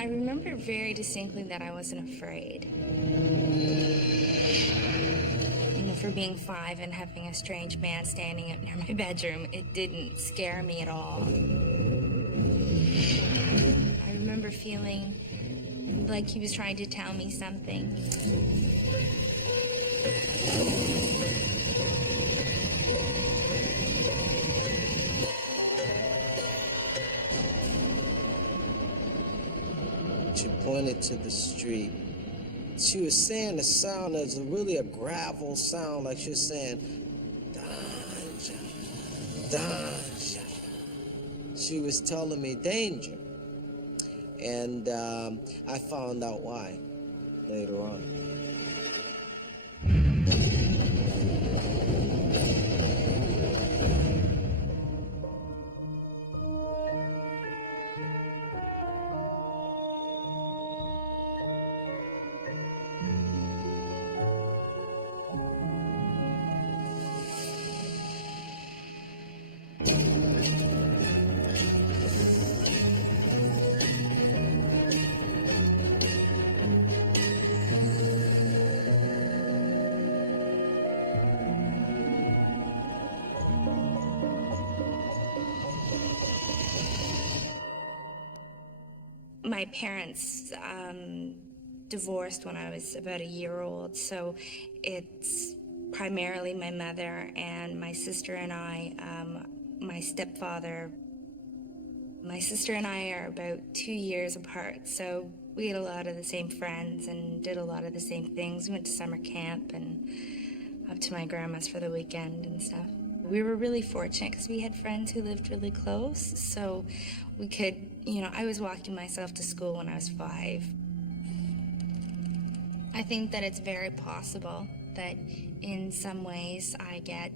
I remember very distinctly that I wasn't afraid. You know, for being 5 and having a strange man standing up near my bedroom, it didn't scare me at all. I remember feeling like he was trying to tell me something. She pointed to the street. She was saying the sound as really a gravel sound, like she was saying, danger, danger. She was telling me danger. And I found out why later on. My parents divorced when I was about a year old, so it's primarily my mother and my sister and I, my stepfather. My sister and I are about 2 years apart, so we had a lot of the same friends and did a lot of the same things. We went to summer camp and up to my grandma's for the weekend and stuff. We were really fortunate because we had friends who lived really close, so we could, you know, I was walking myself to school when I was 5. I think that it's very possible that in some ways I get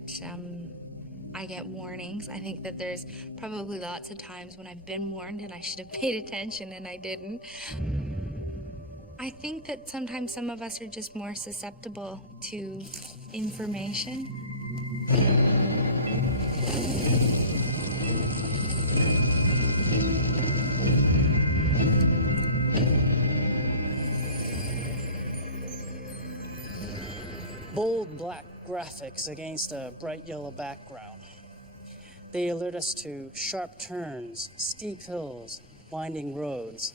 warnings. I think that there's probably lots of times when I've been warned and I should have paid attention and I didn't. I think that sometimes some of us are just more susceptible to information. Bold black graphics against a bright yellow background. They alert us to sharp turns, steep hills, winding roads.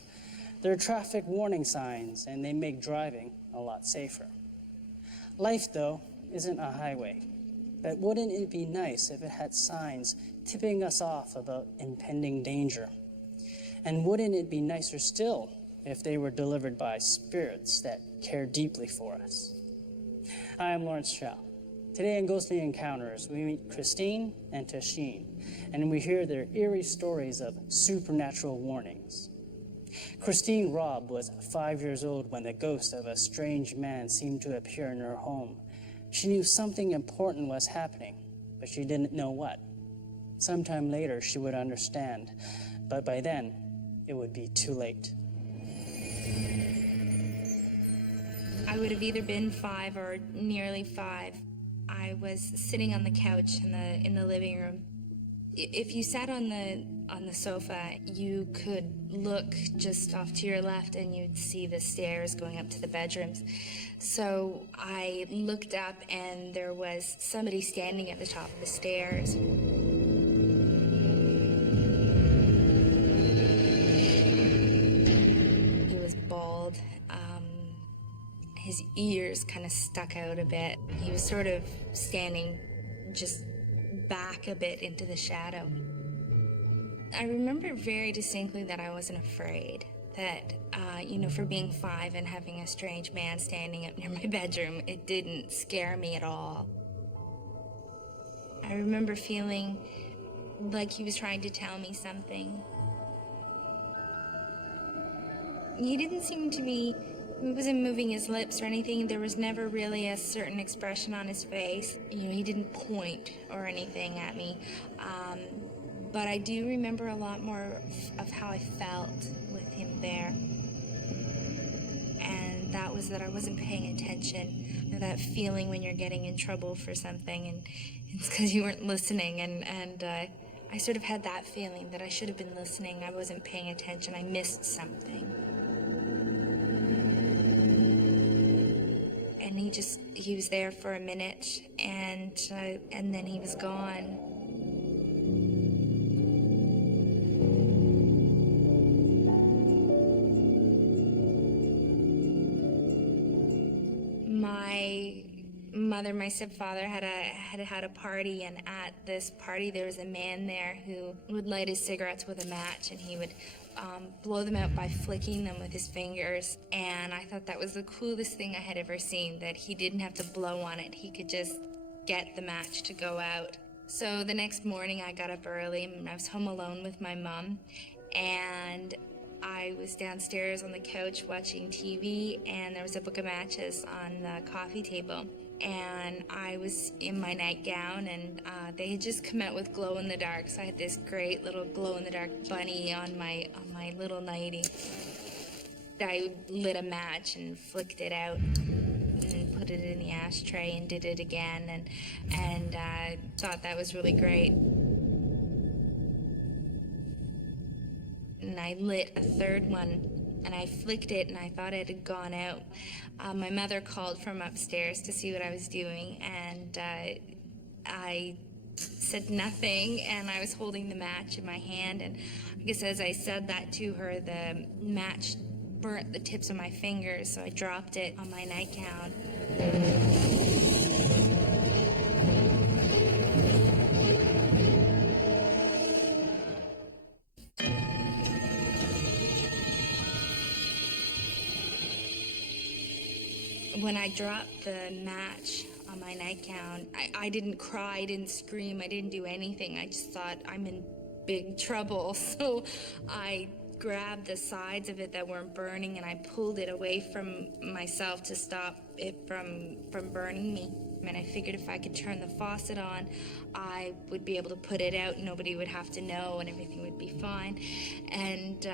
They're traffic warning signs, and they make driving a lot safer. Life, though, isn't a highway. But wouldn't it be nice if it had signs tipping us off about impending danger? And wouldn't it be nicer still if they were delivered by spirits that care deeply for us? Hi, I'm Lawrence Chow. Today in Ghostly Encounters, we meet Christine and Tasheen, and we hear their eerie stories of supernatural warnings. Christine Robb was 5 years old when the ghost of a strange man seemed to appear in her home. She knew something important was happening, but she didn't know what. Sometime later, she would understand, but by then, it would be too late. I would have either been 5 or nearly 5. I was sitting on the couch in the living room. If you sat on the sofa, you could look just off to your left and you'd see the stairs going up to the bedrooms. So I looked up and there was somebody standing at the top of the stairs. He was bald. His ears kind of stuck out a bit. He was sort of standing just back a bit into the shadow. I remember very distinctly that I wasn't afraid. That, you know, for being 5 and having a strange man standing up near my bedroom, it didn't scare me at all. I remember feeling like he was trying to tell me something. He didn't seem to be... He wasn't moving his lips or anything. There was never really a certain expression on his face. You know, he didn't point or anything at me. But I do remember a lot more of how I felt with him there. And that was that I wasn't paying attention. You know, that feeling when you're getting in trouble for something and it's because you weren't listening. And I sort of had that feeling that I should have been listening. I wasn't paying attention. I missed something. he was there for a minute, and then he was gone. My mother, my stepfather had a party, and at this party there was a man there who would light his cigarettes with a match, and he would blow them out by flicking them with his fingers. And I thought that was the coolest thing I had ever seen, that he didn't have to blow on it. He could just get the match to go out. So the next morning I got up early, and I was home alone with my mom, and I was downstairs on the couch watching TV, and there was a book of matches on the coffee table. And I was in my nightgown, and they had just come out with glow-in-the-dark, so I had this great little glow-in-the-dark bunny on my little nightie. I lit a match and flicked it out and put it in the ashtray and did it again, and thought that was really great. And I lit a third one, and I flicked it, and I thought it had gone out. My mother called from upstairs to see what I was doing, and I said nothing, and I was holding the match in my hand, and I guess as I said that to her, the match burnt the tips of my fingers, so I dropped it on my nightgown. When I dropped the match on my nightgown, I didn't cry, I didn't scream, I didn't do anything. I just thought, I'm in big trouble. So I grabbed the sides of it that weren't burning, and I pulled it away from myself to stop it from burning me. And I figured if I could turn the faucet on, I would be able to put it out, nobody would have to know, and everything would be fine. And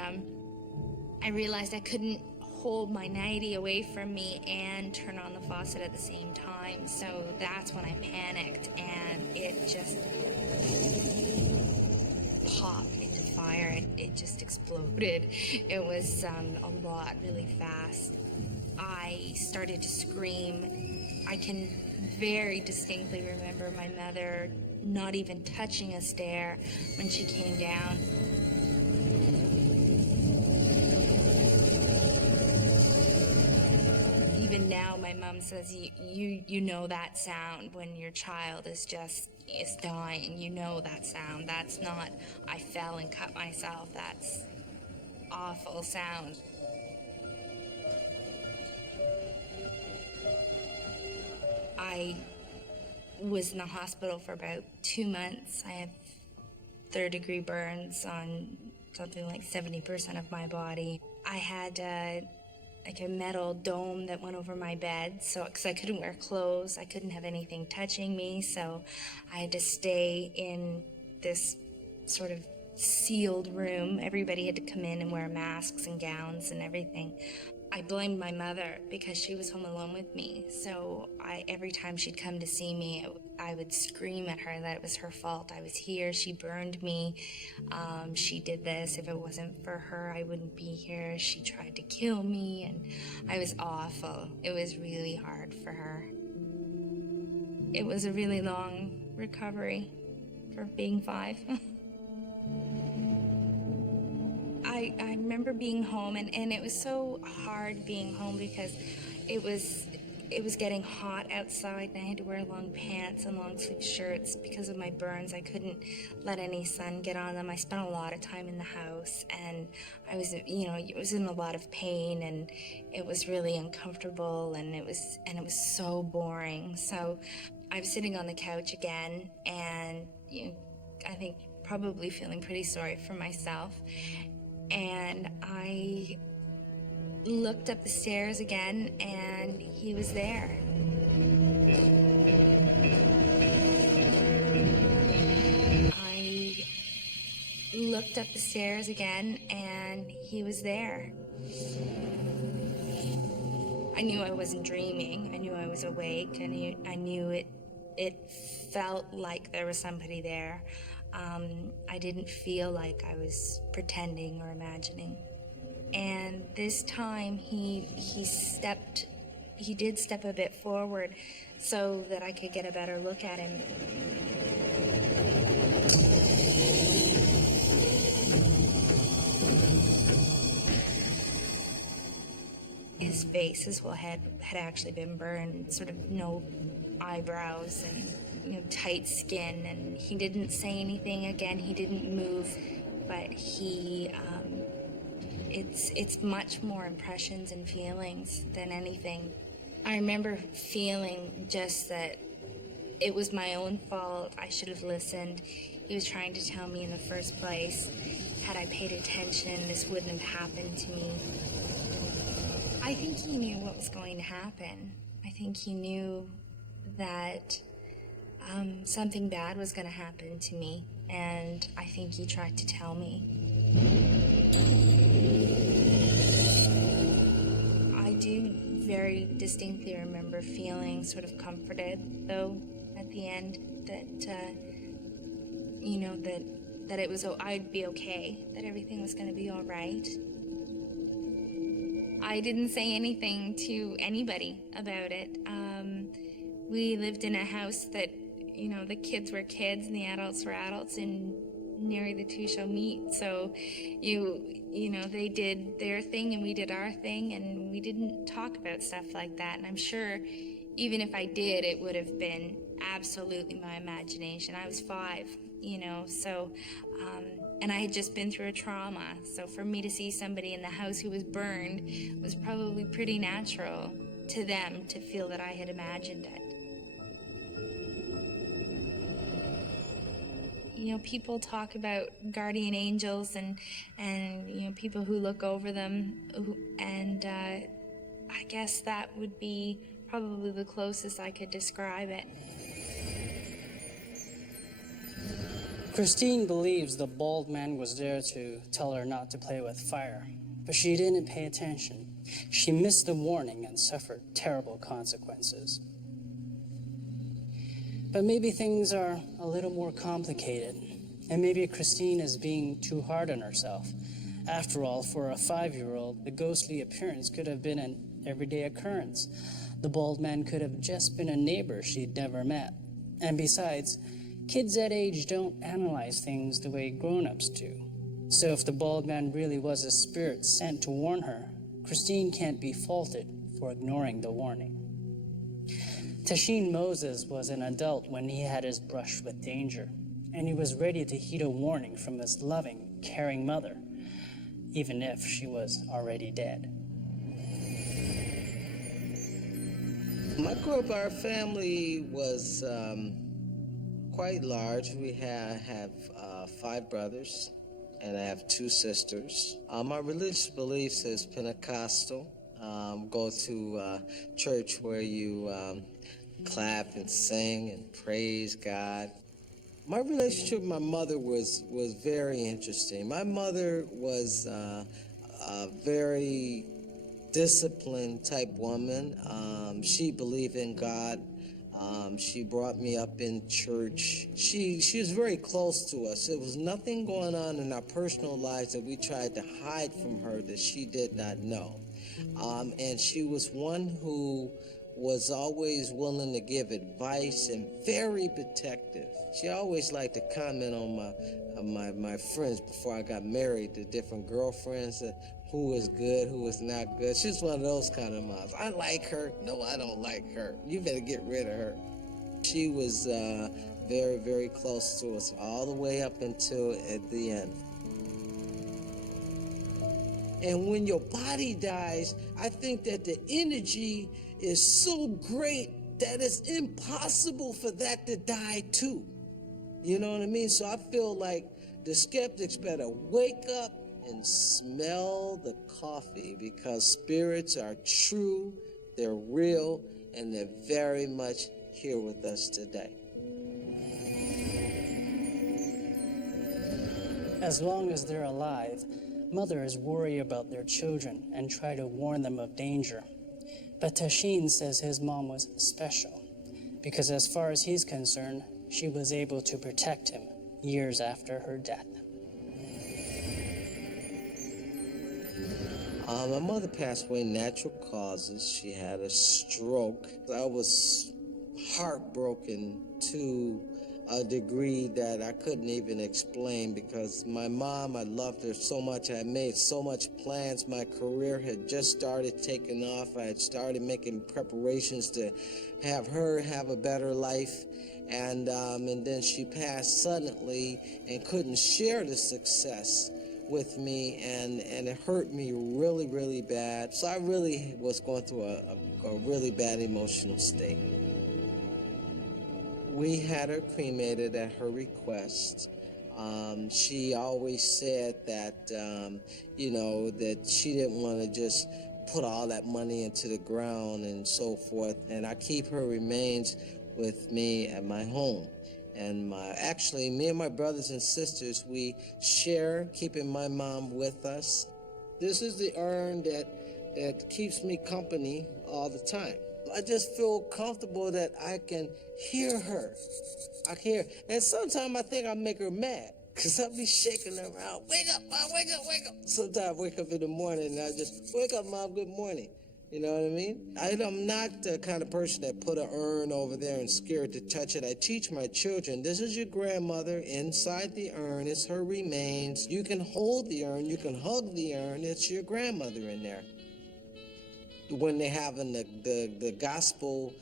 I realized I couldn't hold my nightie away from me and turn on the faucet at the same time. So that's when I panicked, and it just popped into fire. It just exploded. It was a lot, really fast. I started to scream. I can very distinctly remember my mother not even touching a stair when she came down. Even now, my mom says, you know that sound when your child is dying. You know that sound. That's not, I fell and cut myself. That's awful sound. I was in the hospital for about 2 months. I have third-degree burns on something like 70% of my body. I had like a metal dome that went over my bed, so because I couldn't wear clothes, I couldn't have anything touching me, so I had to stay in this sort of sealed room. Everybody had to come in and wear masks and gowns and everything. I blamed my mother because she was home alone with me, so every time she'd come to see me, I would scream at her that it was her fault. I was here, she burned me, she did this. If it wasn't for her, I wouldn't be here. She tried to kill me, and I was awful. It was really hard for her. It was a really long recovery for being 5. I remember being home, and it was so hard being home because it was getting hot outside, and I had to wear long pants and long sleeve shirts because of my burns. I couldn't let any sun get on them. I spent a lot of time in the house, and I was in a lot of pain, and it was really uncomfortable, and it was so boring. So I was sitting on the couch again, and I think probably feeling pretty sorry for myself. And I looked up the stairs again, and he was there. I looked up the stairs again, and he was there. I knew I wasn't dreaming. I knew I was awake. I knew it felt like there was somebody there. I didn't feel like I was pretending or imagining. And this time he stepped he did step a bit forward so that I could get a better look at him. His face, his whole head had actually been burned, sort of no eyebrows and tight skin, and he didn't say anything. Again, he didn't move, but it's much more impressions and feelings than anything. I remember feeling just that it was my own fault. I should have listened. He was trying to tell me in the first place. Had I paid attention, this wouldn't have happened to me. I think he knew what was going to happen. I think he knew that something bad was going to happen to me, and I think he tried to tell me. I do very distinctly remember feeling sort of comforted, though, at the end, that, that it was, I'd be okay, that everything was going to be all right. I didn't say anything to anybody about it. We lived in a house that, the kids were kids and the adults were adults, and nary the two shall meet. So, they did their thing and we did our thing, and we didn't talk about stuff like that. And I'm sure even if I did, it would have been absolutely my imagination. I was 5, so, and I had just been through a trauma. So for me to see somebody in the house who was burned was probably pretty natural to them to feel that I had imagined it. People talk about guardian angels and people who look over them, and I guess that would be probably the closest I could describe it. Christine believes the bald man was there to tell her not to play with fire, but she didn't pay attention. She missed the warning and suffered terrible consequences. But maybe things are a little more complicated, and maybe Christine is being too hard on herself. After all, for a 5-year-old, the ghostly appearance could have been an everyday occurrence. The bald man could have just been a neighbor she'd never met. And besides, kids that age don't analyze things the way grown-ups do. So if the bald man really was a spirit sent to warn her, Christine can't be faulted for ignoring the warning. Tasheen Moses was an adult when he had his brush with danger, and he was ready to heed a warning from his loving, caring mother, even if she was already dead. I grew up, our family was quite large. We have 5 brothers, and I have 2 sisters. My religious beliefs is Pentecostal. Go to church where you clap and sing and praise God. My relationship with my mother was very interesting. My mother was a very disciplined type woman. She believed in God. She brought me up in church. She was very close to us. There was nothing going on in our personal lives that we tried to hide from her that she did not know. And she was one who was always willing to give advice and very protective. She always liked to comment on my friends before I got married, the different girlfriends, who was good, who was not good. She's one of those kind of moms. I like her. No, I don't like her. You better get rid of her. She was very, very close to us all the way up until at the end. And when your body dies, I think that the energy is so great that it's impossible for that to die too. You know what I mean? So I feel like the skeptics better wake up and smell the coffee, because spirits are true, they're real, and they're very much here with us today. As long as they're alive, mothers worry about their children and try to warn them of danger. But Tasheen says his mom was special, because as far as he's concerned, she was able to protect him years after her death. My mother passed away natural causes. She had a stroke. I was heartbroken to a degree that I couldn't even explain, because my mom, I loved her so much. I made so much plans. My career had just started taking off. I had started making preparations to have her have a better life. And then she passed suddenly and couldn't share the success with me, and it hurt me really, really bad. So I really was going through a really bad emotional state. We had her cremated at her request. She always said that, that she didn't want to just put all that money into the ground and so forth. And I keep her remains with me at my home. And me and my brothers and sisters, we share keeping my mom with us. This is the urn that keeps me company all the time. I just feel comfortable that I can hear her. I can hear her. And sometimes I think I make her mad, because I'll be shaking her around. Wake up, Mom, wake up, wake up. Sometimes I wake up in the morning and I just, wake up, Mom, good morning. You know what I mean? I'm not the kind of person that put an urn over there and scared to touch it. I teach my children, this is your grandmother. Inside the urn is her remains. You can hold the urn, you can hug the urn. It's your grandmother in there. When they're having the gospel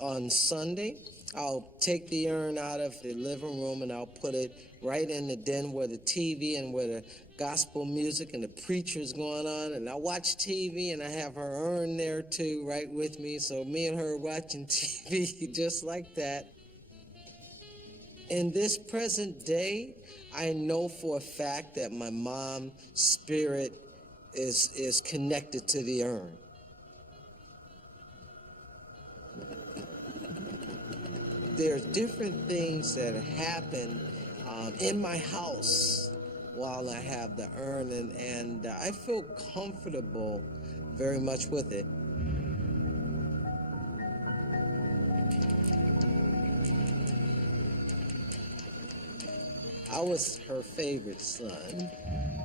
on Sunday, I'll take the urn out of the living room and I'll put it right in the den where the TV and where the gospel music and the preacher's going on, and I watch TV and I have her urn there too, right with me. So me and her watching TV just like that. In this present day, I know for a fact that my mom's spirit is connected to the urn. There's different things that happen in my house while I have the urn, and I feel comfortable very much with it. I was her favorite son,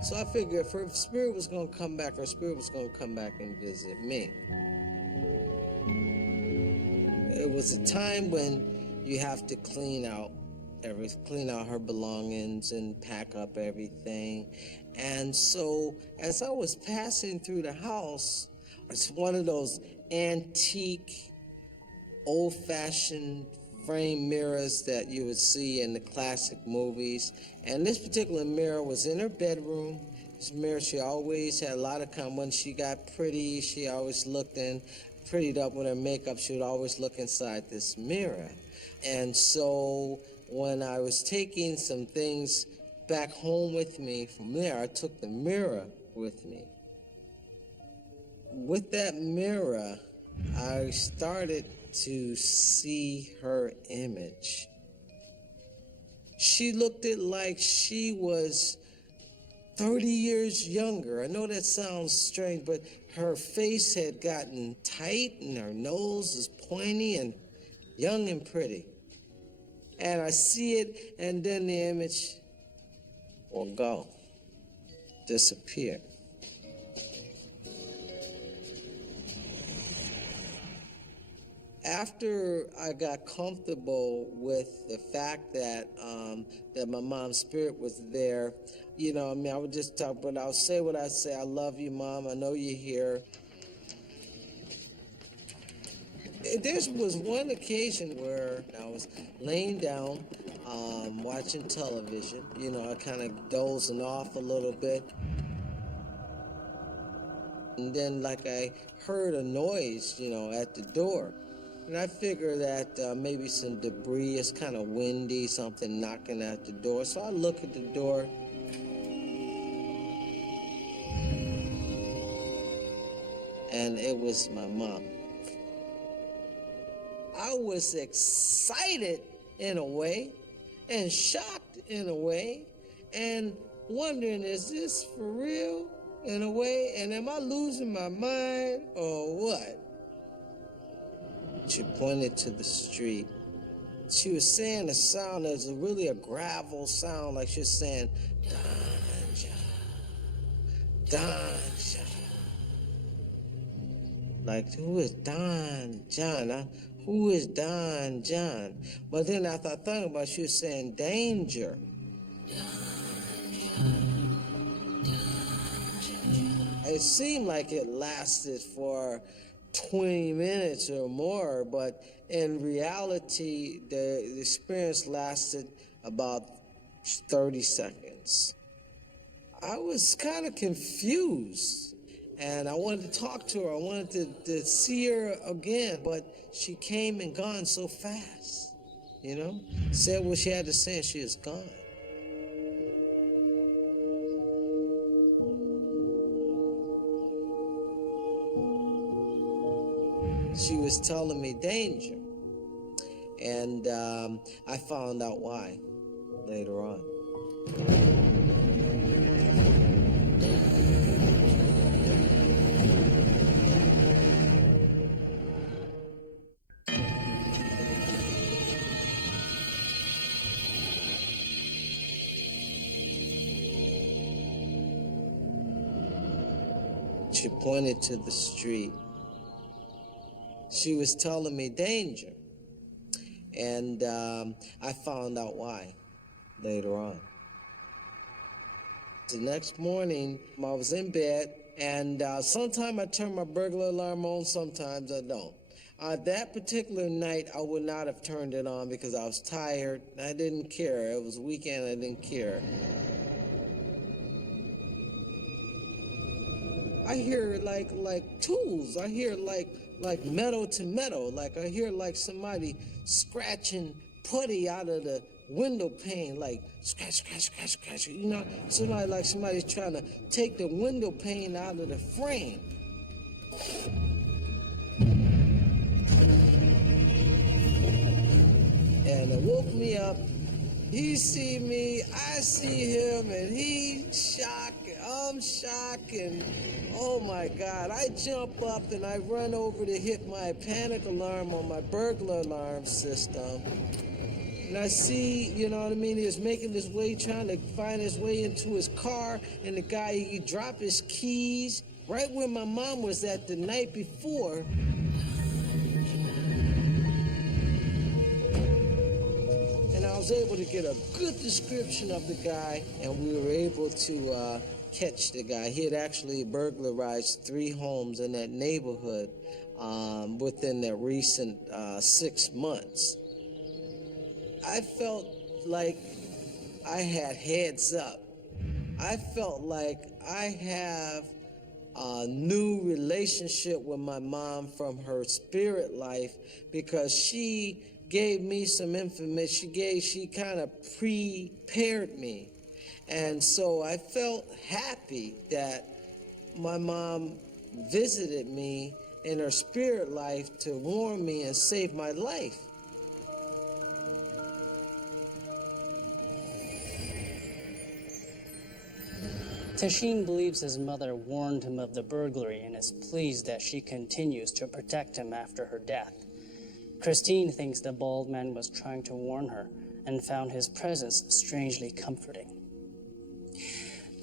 so I figured if her spirit was going to come back, her spirit was going to come back and visit me. It was a time when you have to clean out her belongings and pack up everything. And so as I was passing through the house, it's one of those antique, old-fashioned frame mirrors that you would see in the classic movies. And this particular mirror was in her bedroom. This mirror, she always had a lot of when she got pretty, she always looked in, prettied up with her makeup, she would always look inside this mirror. And so when I was taking some things back home with me from there, I took the mirror with me. With that mirror, I started to see her image. She looked it like she was 30 years younger. I know that sounds strange, but her face had gotten tight and her nose was pointy and young and pretty. And I see it, and then the image will go, disappear. After I got comfortable with the fact that that my mom's spirit was there, I would just talk, but I'll say what I say. I love you, Mom. I know you're here. There was one occasion where I was laying down, watching television. I kind of dozing off a little bit. And then, I heard a noise, at the door. And I figure that maybe some debris, it's kind of windy, something knocking at the door. So I look at the door. And it was my mom. I was excited in a way, and shocked in a way, and wondering, is this for real in a way? And am I losing my mind or what? She pointed to the street. She was saying a sound that was really a gravel sound, like she was saying, Danja, Danja. Like, who is Don John? Who is Don John? But then after I thought about it, she was saying danger. It seemed like it lasted for 20 minutes or more, but in reality, the experience lasted about 30 seconds. I was kind of confused, and I wanted to talk to her. I wanted to see her again, but she came and gone so fast, you know? Said what she had to say, and she was gone. She was telling me danger, and I found out why later on. She pointed to the street. She was telling me danger, and I found out why later on. The next morning, I was in bed, and sometimes I turn my burglar alarm on, sometimes I don't. That particular night, I would not have turned it on because I was tired. I didn't care. It was a weekend, I didn't care. I hear like tools. I hear like metal to metal. Like I hear like somebody scratching putty out of the window pane, like scratch, scratch, scratch, scratch. You know, somebody's trying to take the window pane out of the frame. And it woke me up. He see me, I see him, and he's shocked, I'm shocked, and oh my God. I jump up and I run over to hit my panic alarm on my burglar alarm system. And I see, you know what I mean, he was making his way, trying to find his way into his car, and the guy, he dropped his keys right where my mom was at the night before. And I was able to get a good description of the guy, and we were able to catch the guy. He had actually burglarized 3 homes in that neighborhood within that recent 6 months. I felt like I had heads up. I felt like I have a new relationship with my mom from her spirit life because she gave me some information. She kind of prepared me. And so I felt happy that my mom visited me in her spirit life to warn me and save my life. Tasheen believes his mother warned him of the burglary and is pleased that she continues to protect him after her death. Christine thinks the bald man was trying to warn her and found his presence strangely comforting.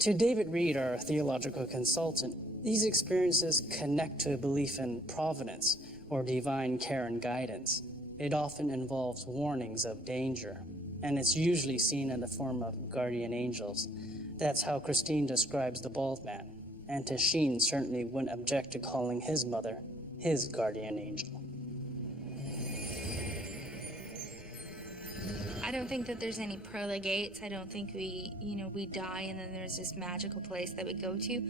To David Reed, our theological consultant, these experiences connect to a belief in providence or divine care and guidance. It often involves warnings of danger, and it's usually seen in the form of guardian angels. That's how Christine describes the bald man, and Tasheen certainly wouldn't object to calling his mother his guardian angel. I don't think that there's any pearly gates. I don't think we die and then there's this magical place that we go to.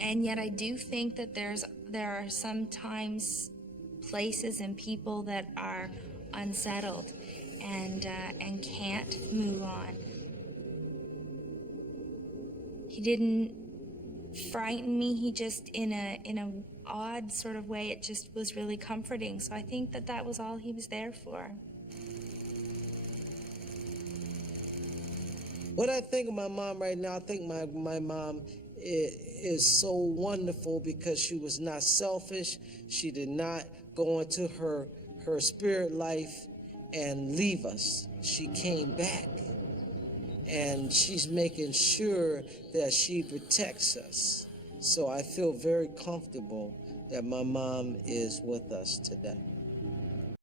And yet I do think that there are sometimes places and people that are unsettled and can't move on. He didn't frighten me. He just, in a odd sort of way, it just was really comforting. So I think that was all he was there for. What I think of my mom right now, I think my mom is so wonderful because she was not selfish. She did not go into her spirit life and leave us. She came back, and she's making sure that she protects us. So I feel very comfortable that my mom is with us today.